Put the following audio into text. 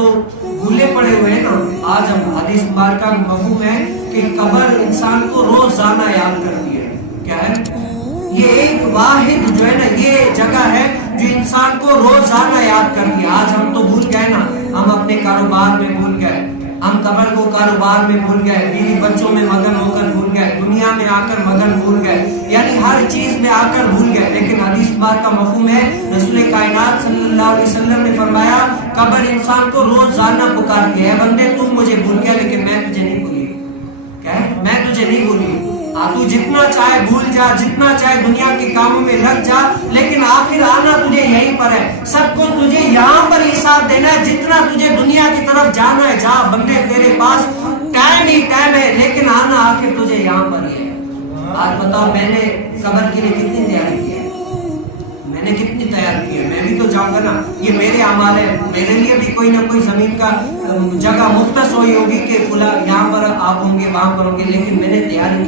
तो भूले पड़े हुए हैं ना। आज हम हदीस मुबारक का मफहूम है कि कब्र इंसान को रोजाना याद करती है। क्या है ये? एक वाहिद जो है ना, ये जगह है जो इंसान को रोजाना याद करती है। आज हम तो भूल गए ना, हम अपने कारोबार में भूल गए, हम कब्र को कारोबार में भूल गए, बीवी बच्चों में मगन होकर भूल गए, दुनिया में आकर मगन भूल गए, यानी हर चीज में आकर भूल गए। लेकिन हदीस बात का मफहूम है, रसूल कायनात सल्लल्लाहु अलैहि वसल्लम ने फरमाया कब्र इंसान को रोजाना पुकारती है, बंदे तू मुझे भूल गया लेकिन मैं तुझे नहीं भूली। क्या है? मैं तुझे नहीं भूली। तू जितना चाहे भूल जा, जितना चाहे दुनिया के कामों में लग जा, लेकिन आखिर आना तुझे यहीं पर है। सब कुछ तुझे यहाँ पर हिसाब देना है। जितना तुझे दुनिया की तरफ जाना है जा बंदे, तेरे पास टाइम ही टाइम है, लेकिन आना आखिर तुझे यहाँ पर ही है। आज बताओ मैंने कब्र के लिए कितनी तैयारी की है? मैंने कितनी तैयारी की है? मैं भी तो जाऊंगा ना, ये मेरे अमाल है। मेरे लिए भी कोई ना कोई जमीन का जगह मुख्तस हुई होगी कि फुला यहाँ पर आप होंगे, वहां पर होंगे, लेकिन मैंने तैयारी